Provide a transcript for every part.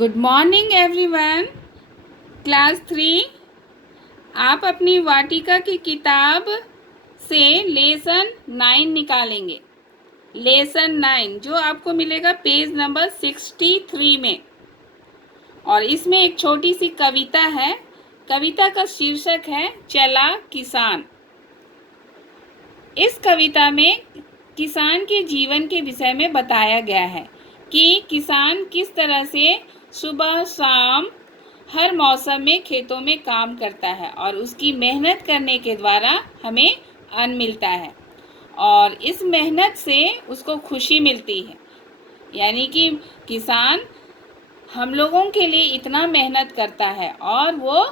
Good morning everyone. Class 3, आप अपनी वाटिका की किताब से लेसन 9 निकालेंगे। लेसन 9 जो आपको मिलेगा पेज नंबर 63 में, और इसमें एक छोटी सी कविता है। कविता का शीर्षक है चला किसान। इस कविता में किसान के जीवन के विषय में बताया गया है कि किसान किस तरह से सुबह शाम हर मौसम में खेतों में काम करता है और उसकी मेहनत करने के द्वारा हमें अन्न मिलता है और इस मेहनत से उसको खुशी मिलती है। यानी कि किसान हम लोगों के लिए इतना मेहनत करता है और वो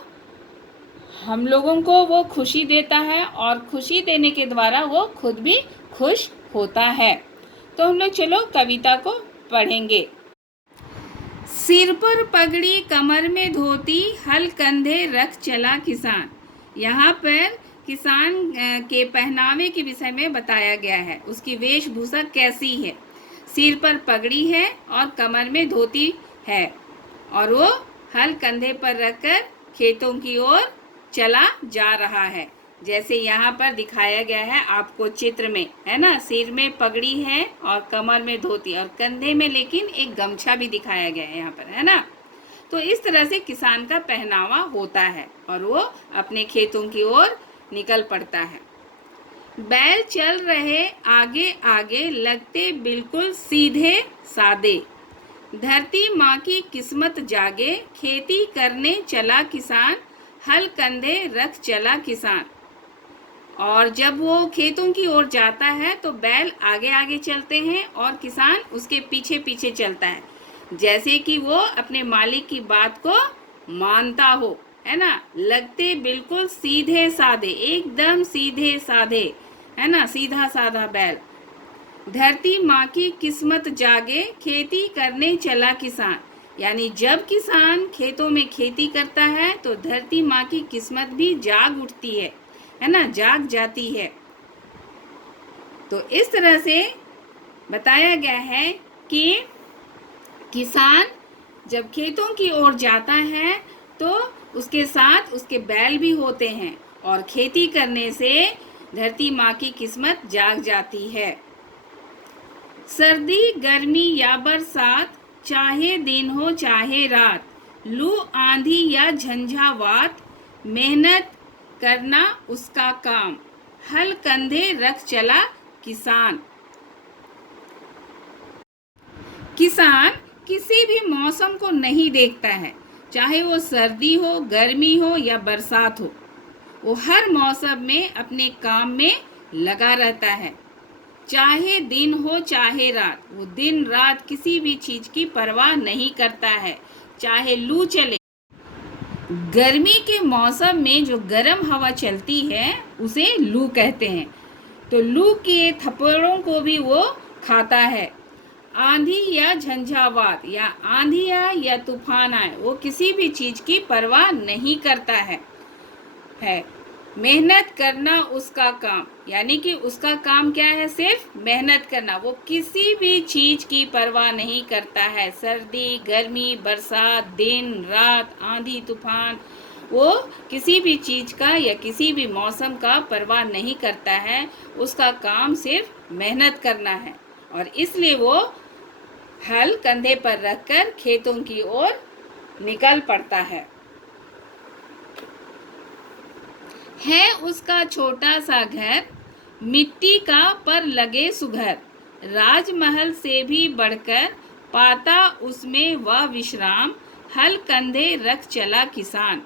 हम लोगों को वो खुशी देता है और खुशी देने के द्वारा वो खुद भी खुश होता है। तो हम लोग चलो कविता को पढ़ेंगे। सिर पर पगड़ी कमर में धोती हल कंधे रख चला किसान। यहाँ पर किसान के पहनावे के विषय में बताया गया है, उसकी वेशभूषा कैसी है। सिर पर पगड़ी है और कमर में धोती है और वो हल कंधे पर रखकर खेतों की ओर चला जा रहा है, जैसे यहाँ पर दिखाया गया है आपको चित्र में, है ना। सिर में पगड़ी है और कमर में धोती और कंधे में लेकिन एक गमछा भी दिखाया गया है यहाँ पर, है ना। तो इस तरह से किसान का पहनावा होता है और वो अपने खेतों की ओर निकल पड़ता है। बैल चल रहे आगे आगे लगते बिल्कुल सीधे सादे, धरती माँ की किस्मत जागे खेती करने चला किसान हल कंधे रख चला किसान। और जब वो खेतों की ओर जाता है तो बैल आगे आगे चलते हैं और किसान उसके पीछे पीछे चलता है, जैसे कि वो अपने मालिक की बात को मानता हो, है ना। लगते बिल्कुल सीधे साधे, एकदम सीधे साधे, है ना, सीधा साधा बैल। धरती माँ की किस्मत जागे खेती करने चला किसान, यानी जब किसान खेतों में खेती करता है तो धरती माँ की किस्मत भी जाग उठती है ना, जाग जाती है। तो इस तरह से बताया गया है कि किसान जब खेतों की ओर जाता है तो उसके साथ उसके बैल भी होते हैं और खेती करने से धरती माँ की किस्मत जाग जाती है। सर्दी गर्मी या बरसात, चाहे दिन हो चाहे रात, लू आंधी या झंझावात, मेहनत करना उसका काम, हल कंधे रख चला किसान। किसान किसी भी मौसम को नहीं देखता है, चाहे वो सर्दी हो, गर्मी हो या बरसात हो, वो हर मौसम में अपने काम में लगा रहता है। चाहे दिन हो चाहे रात, वो दिन रात किसी भी चीज की परवाह नहीं करता है। चाहे लू चले, गर्मी के मौसम में जो गर्म हवा चलती है उसे लू कहते हैं, तो लू के थप्पड़ों को भी वो खाता है। आंधी या झंझावात या आंधिया या तूफान आए, वो किसी भी चीज की परवाह नहीं करता है। मेहनत करना उसका काम, यानी कि उसका काम क्या है, सिर्फ मेहनत करना। वो किसी भी चीज की परवाह नहीं करता है, सर्दी गर्मी बरसात दिन रात आंधी तूफान, वो किसी भी चीज का या किसी भी मौसम का परवाह नहीं करता है। उसका काम सिर्फ मेहनत करना है और इसलिए वो हल कंधे पर रखकर खेतों की ओर निकल पड़ता है उसका छोटा सा घर मिट्टी का पर लगे सुघर, राजमहल से भी बढ़कर पाता उसमें वह विश्राम, हल कंधे रख चला किसान।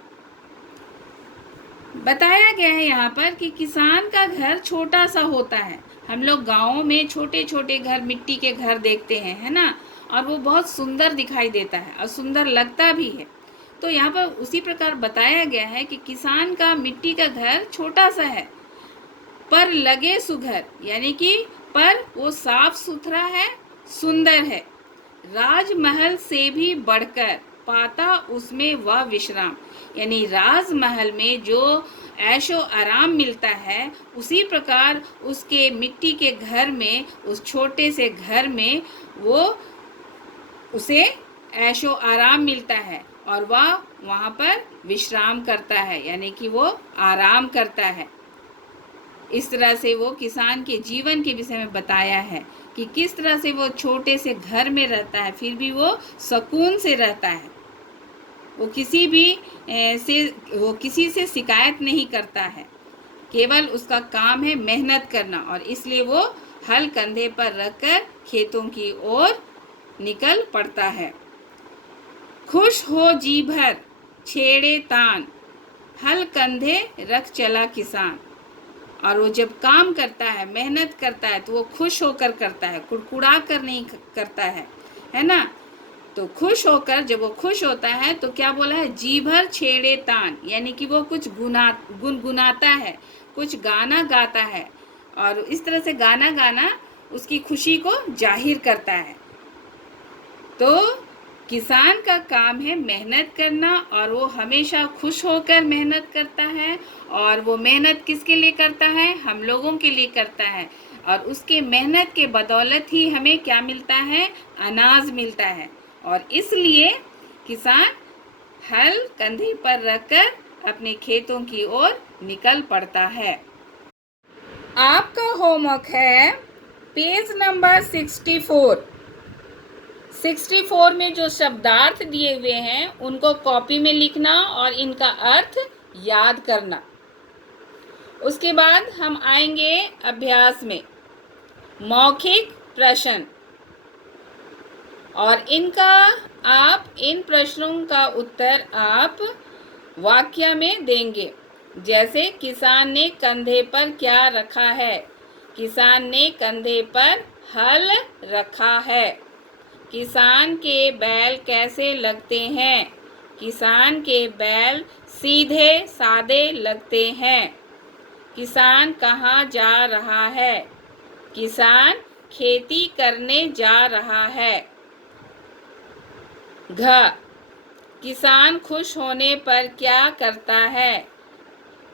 बताया गया है यहाँ पर कि किसान का घर छोटा सा होता है। हम लोग गाँवों में छोटे छोटे घर, मिट्टी के घर देखते हैं, है ना, और वो बहुत सुंदर दिखाई देता है और सुंदर लगता भी है। तो यहाँ पर उसी प्रकार बताया गया है कि किसान का मिट्टी का घर छोटा सा है, पर लगे सुघर, यानी कि पर वो साफ सुथरा है, सुंदर है। राजमहल से भी बढ़कर पाता उसमें वह विश्राम, यानी राजमहल में जो ऐशो आराम मिलता है उसी प्रकार उसके मिट्टी के घर में, उस छोटे से घर में वो उसे ऐशो आराम मिलता है और वह वहाँ पर विश्राम करता है, यानी कि वो आराम करता है। इस तरह से वो किसान के जीवन के विषय में बताया है कि किस तरह से वो छोटे से घर में रहता है, फिर भी वो सुकून से रहता है। वो किसी से शिकायत नहीं करता है, केवल उसका काम है मेहनत करना, और इसलिए वो हल कंधे पर रखकर खेतों की ओर निकल पड़ता है। खुश हो जी भर छेड़े तान, हल कंधे रख चला किसान। और वो जब काम करता है, मेहनत करता है, तो वो खुश होकर करता है, कुड़कुड़ा कर नहीं करता है ना। तो खुश होकर, जब वो खुश होता है तो क्या बोला है, जी भर छेड़े तान, यानी कि वो कुछ गुनगुनाता है, कुछ गाना गाता है, और इस तरह से गाना गाना उसकी खुशी को जाहिर करता है। तो किसान का काम है मेहनत करना, और वो हमेशा खुश होकर मेहनत करता है, और वो मेहनत किसके लिए करता है, हम लोगों के लिए करता है, और उसके मेहनत के बदौलत ही हमें क्या मिलता है, अनाज मिलता है। और इसलिए किसान हल कंधे पर रखकर अपने खेतों की ओर निकल पड़ता है। आपका होमवर्क है पेज नंबर 64 में जो शब्दार्थ दिए हुए हैं उनको कॉपी में लिखना और इनका अर्थ याद करना। उसके बाद हम आएंगे अभ्यास में, मौखिक प्रश्न, और इन प्रश्नों का उत्तर आप वाक्य में देंगे। जैसे किसान ने कंधे पर क्या रखा है, किसान ने कंधे पर हल रखा है। किसान के बैल कैसे लगते हैं, किसान के बैल सीधे सादे लगते हैं। किसान कहाँ जा रहा है, किसान खेती करने जा रहा है। घ, किसान खुश होने पर क्या करता है,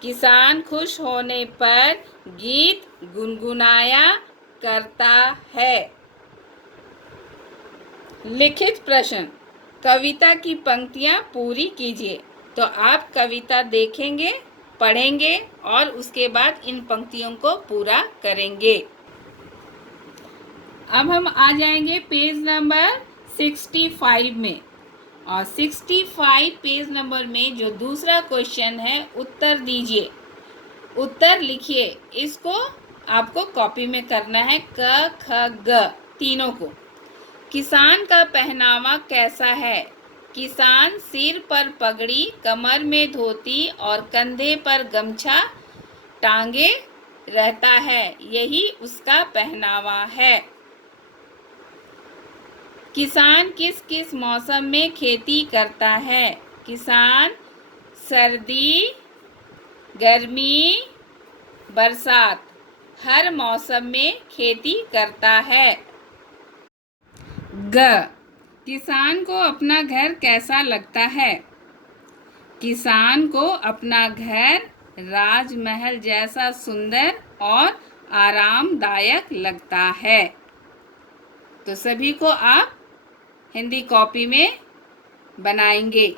किसान खुश होने पर गीत गुनगुनाया करता है। लिखित प्रश्न, कविता की पंक्तियाँ पूरी कीजिए। तो आप कविता देखेंगे, पढ़ेंगे और उसके बाद इन पंक्तियों को पूरा करेंगे। अब हम आ जाएंगे पेज नंबर 65 में, और 65 पेज नंबर में जो दूसरा क्वेश्चन है, उत्तर दीजिए, उत्तर लिखिए। इसको आपको कॉपी में करना है, क ख ग तीनों को। किसान का पहनावा कैसा है, किसान सिर पर पगड़ी, कमर में धोती और कंधे पर गमछा टांगे रहता है, यही उसका पहनावा है। किसान किस किस मौसम में खेती करता है, किसान सर्दी, गर्मी, बरसात, हर मौसम में खेती करता है। ग, किसान को अपना घर कैसा लगता है, किसान को अपना घर राजमहल जैसा सुंदर और आरामदायक लगता है। तो सभी को आप हिंदी कॉपी में बनाएंगे।